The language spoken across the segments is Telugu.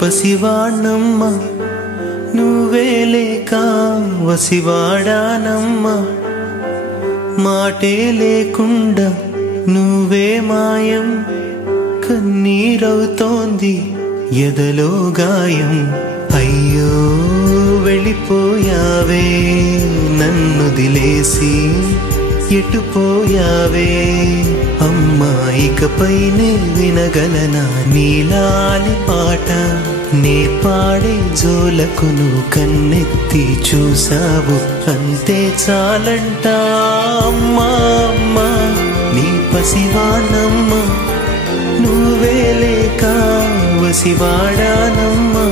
పసివాణ్ణమ్మ నువ్వే లేక వసివాడానమ్మ మాటే లేకుండా నువ్వే మాయం కన్నీరవుతోంది ఎదలో గాయం అయ్యో వెళ్ళిపోయావే నన్నుదిలేసి ఎటుపోయావే అమ్మా ఇకపైనే వినగలనా నీలాలి పాట నే పాడే జోలకు నువ్వు కన్నెత్తి చూసావు అంతే చాలంట అమ్మా అమ్మా నీ పసివాణమ్మ నువ్వే లేక వసివాడానమ్మా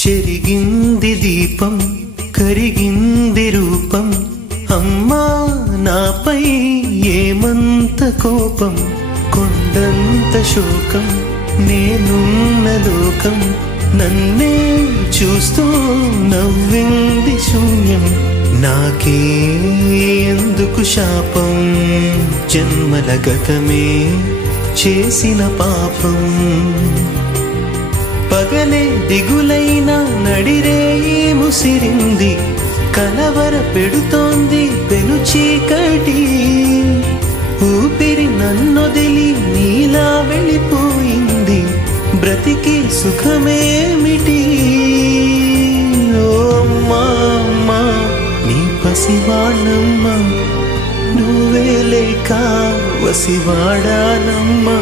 చెరిగింది దీపం కరిగింది రూపం అమ్మా నాపై ఏమంత కోపం కొండంత శోకం నేనున్న లోకం నన్నే చూస్తూ నవ్వింది శూన్యం నాకే ఎందుకు శాపం జన్మల గతమే చేసిన పాపం పగలే దిగులైనా నడిరేయి ముసిరింది కలవర పెడుతోంది పెను చీకటి ఊపిరి నన్నొదిలి నీలా వెళ్ళిపోయింది బ్రతికి సుఖమేమిటి ఓ అమ్మా అమ్మా నీ పసివాణమ్మ నువ్వే లేక వసివాడానమ్మా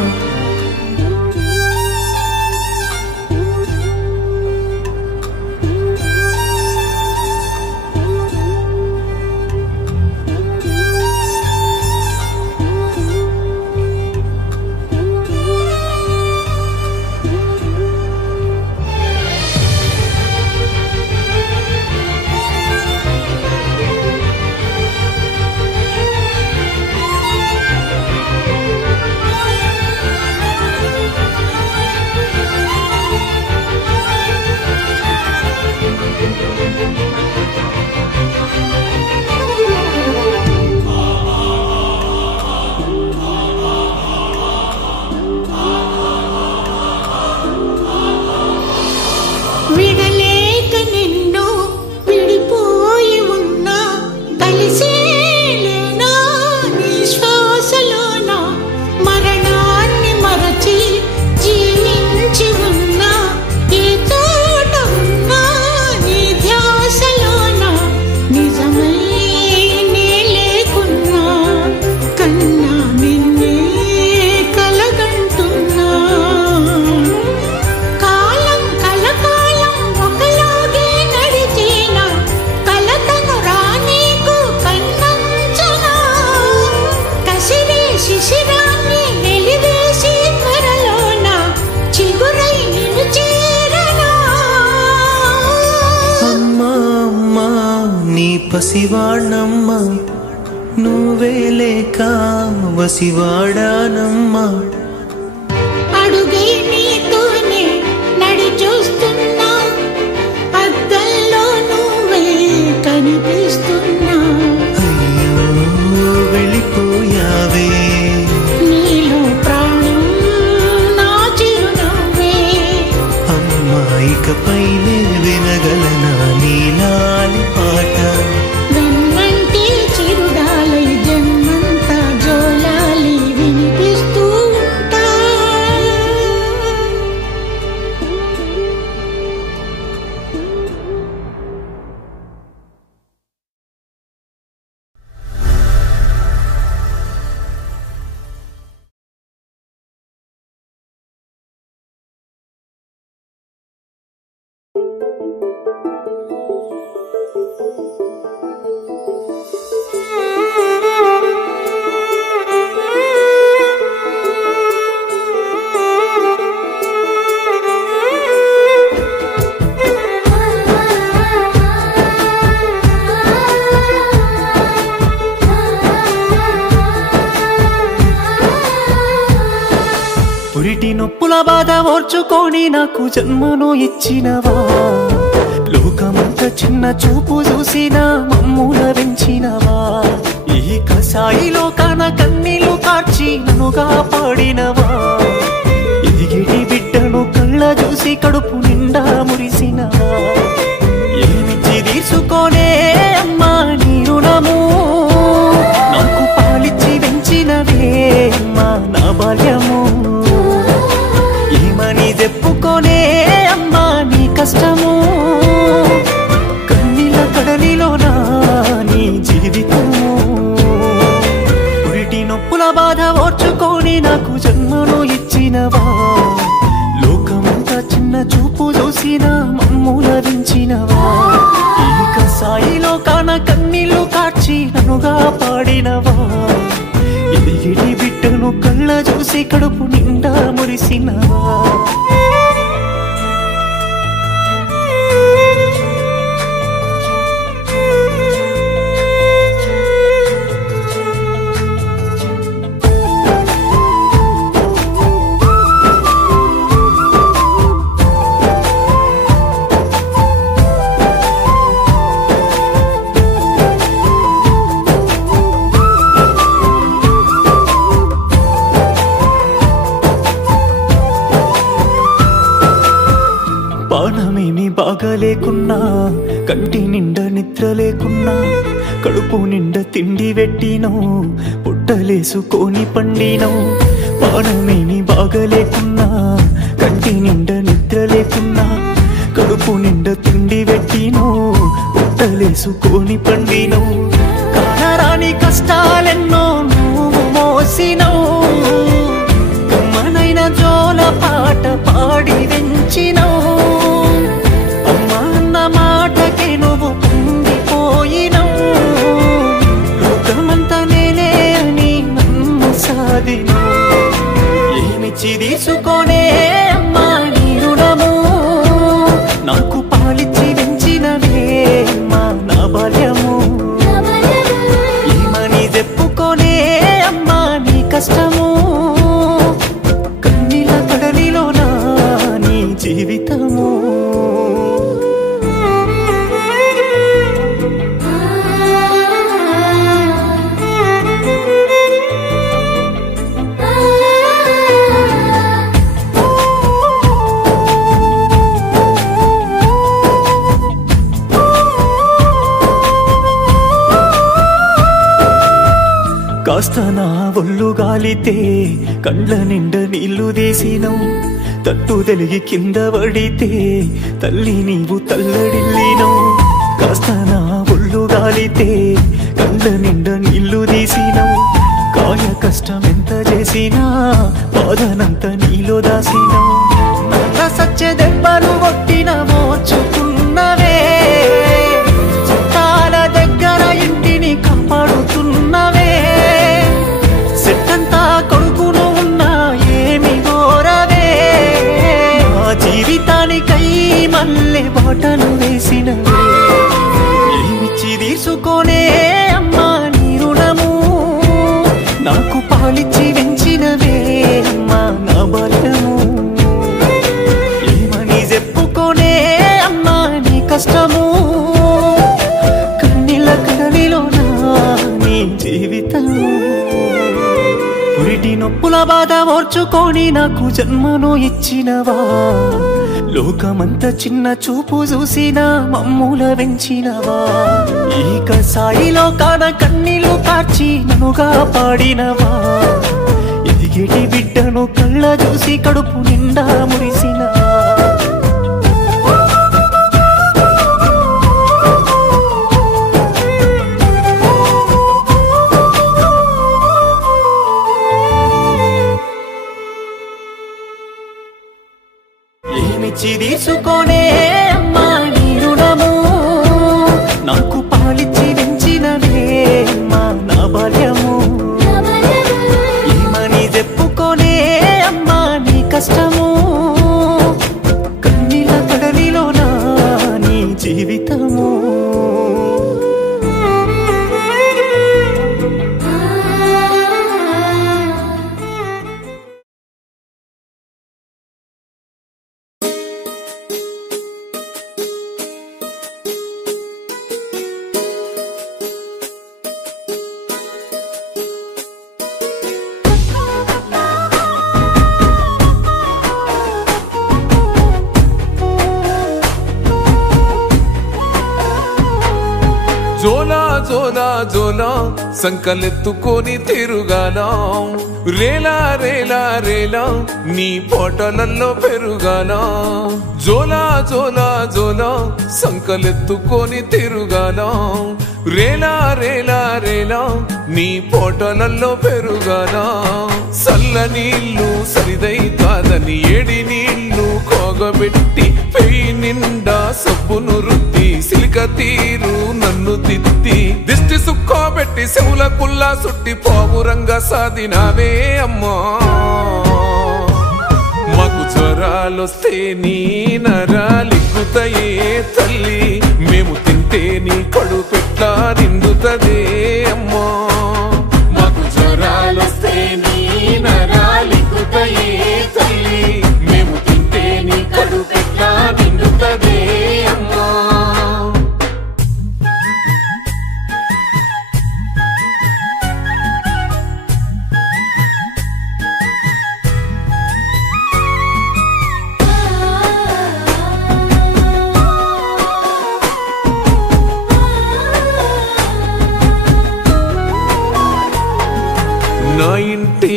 పసివాణమ్మ నువ్వే లేక వసివాడానమ్మా అడుగే నీతోనే నడి చూస్తున్నా అద్దంలో నువ్వే కనిపిస్తున్నా అయ్యో వెళ్ళిపోయావే నీలో ప్రాణం నా చిరునవ్వే అమ్మా ఇకపైనే వినగలనా నీలాలి పాట నొప్పుల బాధ ఓర్చుకొని నాకు జన్మను ఇచ్చినవా లోకమంతా చిన్న చూపు చూసిన మమ్ముల పెంచినవా ఈ కసాయిలో కాన కన్నీళ్లు కార్చి నన్నుగా పాడినవా ఎదిగిటి బిడ్డను కళ్ళ చూసి కడుపు నిండా మురిసినవా ఏమిచ్చి తీసుకోనే అమ్మా నీ రుణము నాకు పాలిచ్చి పెంచినవే అమ్మా నా బాల్యము ఏమని చెప్పుకోనే అమ్మా నీ కష్టము కన్నీళ్ళ కడలిలోనా నీ జీవితము పురిటి నొప్పుల బాధ ఓర్చుకొని నాకు జన్మను ఇచ్చినవా లోకమంతా చిన్న చూపు చూసిన మమ్ముల పెంచినవా ఈ కసాయిలో కాన కన్నీళ్లు కార్చి నన్నుగా పాడినవా ఎదిగిటి బిడ్డను కళ్ళ చూసి కడుపు నిండా మురిసినవా పానమేమి బాగలేకున్నా కంటి నిండా నిద్ర లేకున్నా కడుపు నిండా తిండి పెట్టినో పుట్టలేసుకొని పండినో పానమేమి బాగలేకున్నా కంటి నిండా నిద్ర లేకున్నా కడుపు నిండా తిండి పెట్టినో పుట్టలేసుకొని పండినో కానరాని కష్టాలెన్నో నువ్వు మోసినో కమ్మనైన జోల పాట పాడి వెంచినో ఏమిచ్చి తీసుకోనే అమ్మా నీ రుణము నాకు పాలిచ్చి పెంచినవే అమ్మా నా బాల్యము ఏమని చెప్పుకోనే అమ్మా నీ కష్టము కన్నీళ్ళ కడలిలోనా నీ జీవితము కాస్త నా ఒళ్ళు గాలితే కండ్ల నిండా నీళ్లు తీసినవు తట్టు తెలిగి కింద పడితే తల్లి నీవు తల్లడిల్లినవు కాస్త నా ఒళ్ళు గాలితే కండ్ల నిండా నీళ్లు తీసినవు కాయ కష్టం ఎంత చేసినా బాధనంత నీలో దాసినవు నల్ల సచ్చే దెబ్బలు కొట్టిన మోచుకున్నవే చుట్టాల దగ్గర ఇంటిని కాపాడుతున్నవే సెట్టంతా కొడుకును ఉన్నా ఏమి గోరవే నా జీవితానికై మల్లె బాటలు వేసినవే ఏమిచ్చి తీసుకోనే అమ్మా నీ రుణము నాకు పాలిచ్చి పెంచినవే అమ్మా నా బాల్యము ఏమని చెప్పుకోనే అమ్మా నీ కష్టము కన్నీళ్ళ కడలిలోనా నీ జీవితము పురిటి నొప్పుల బాధ ఓర్చుకొని నాకు జన్మను ఇచ్చినవా లోకమంతా చిన్న చూపు చూసిన మమ్ముల పెంచినవా ఈ కసాయిలో కాన కన్నీళ్లు కార్చి నన్నుగా పాడినవా ఎదిగిటి బిడ్డను కళ్ళ చూసి కడుపు నిండా మురిసినవా ఏమిచ్చి తీసుకోనే అమ్మా నీ రుణము నాకు పాలిచ్చి పెంచినవే అమ్మా నా బాల్యము ఏమని చెప్పుకోనే అమ్మా నీ కష్టము కన్నీళ్ళ కడలిలోనా నీ జీవితము జోలా జోలా సంకలెత్తుకొని తిరుగాలా రేలా రేలా రేలా నీ పోటలల్లో పెరుగాలా జోలా జోలా జోలా సంకలెత్తుకొని తిరుగాలా రేలా రేలా రేలా నీ పోటలల్లో పెరుగాలా సల్ల నీళ్ళు సరిదై కాదని ఏడి నీళ్ళు కోగబెట్టి పెయి నిండా సబ్బును రుద్ది సిలిక తీరు నన్ను తిత్తి దిష్టి సుక్కోబెట్టి శవుల కుల్లా సుట్టి పావురంగా సాదినావే అమ్మా మాకు జ్వరాలొస్తే నీ నరాలిక్కుతాయే తల్లి మేము తింటే నీ కడుపెట్లా నిండుతదే అమ్మా మాకు జ్వరాలొస్తే నీ నరాలిక్కుతాయే తల్లి మేము తింటే నీ కడుపెట్లా నిండుతదే అమ్మా నా ఇంటి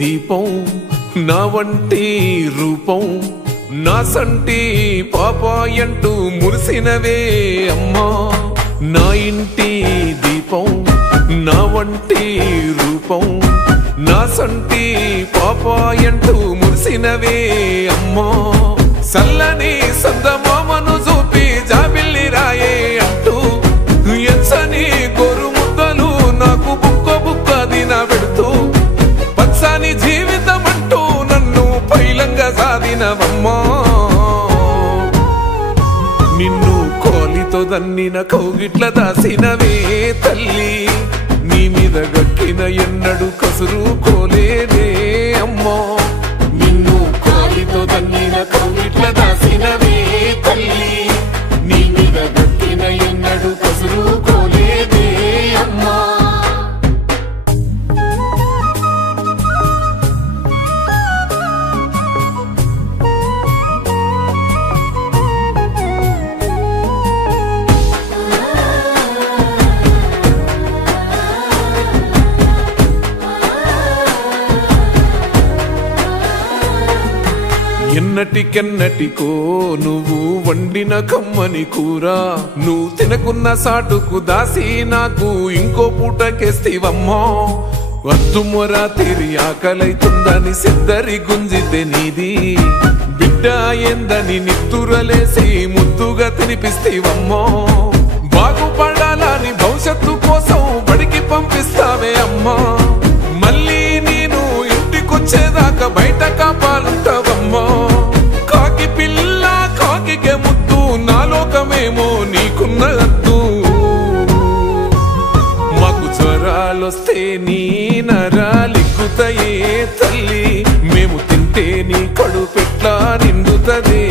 దీపం నా వంటి రూపం నా సంటి పాపాయంటూ మురిసినవే అమ్మా నా ఇంటి దీపం నా వంటి రూపం నా సంటి పాపాయంటూ మురిసినవే అమ్మా సల్లని సందమామను చూపి జాబిల్లి రాయే అంటూ ఎచ్చని గోరు ముద్దలు నాకు బుక్క బుక్క దిన పెడుతూ పచ్చని జీవితం అంటూ నన్ను పైలంగా సాధినవమ్మా నిన్ను కోలితో దన్నిన కౌగిట్ల దాసినవే తల్లి నీ మీద గక్కిన ఎన్నడు కసురు కోలేదే అమ్మా నిన్ను కోలితో దన్నిన కౌగిట్ల దాసినవే తల్లి నీ మీద గక్కిన ఎన్నడు కసురు కోలేదే అమ్మా ఎన్నటికెన్నటికో నువ్వు వండిన కమ్మని కూర నువ్వు తినకున్న సాటుకు దాసి నాకు ఇంకో పూటకేస్తివమ్మా వద్దు మొరా తిరి ఆకలైతుందని సిద్ధరి గుంజితే నీది బిడ్డ ఏందని నిత్తురలేసి ముద్దుగా తినిపిస్తేవమ్మా బాగుపడాలని భవిష్యత్తు కోసం బడికి పంపిస్తావే అమ్మా మళ్ళీ నేను ఇంటికొచ్చేదాకా బయట కాపాలుంటావమ్మా కాకి పిల్ల కాకికే ముద్దు నా లోకమేమో నీకున్నదద్దు మాకు జ్వరాలొస్తే నీ నరాలిక్కుతాయే తల్లి మేము తింటే నీ కడుపెట్లా నిండుతదే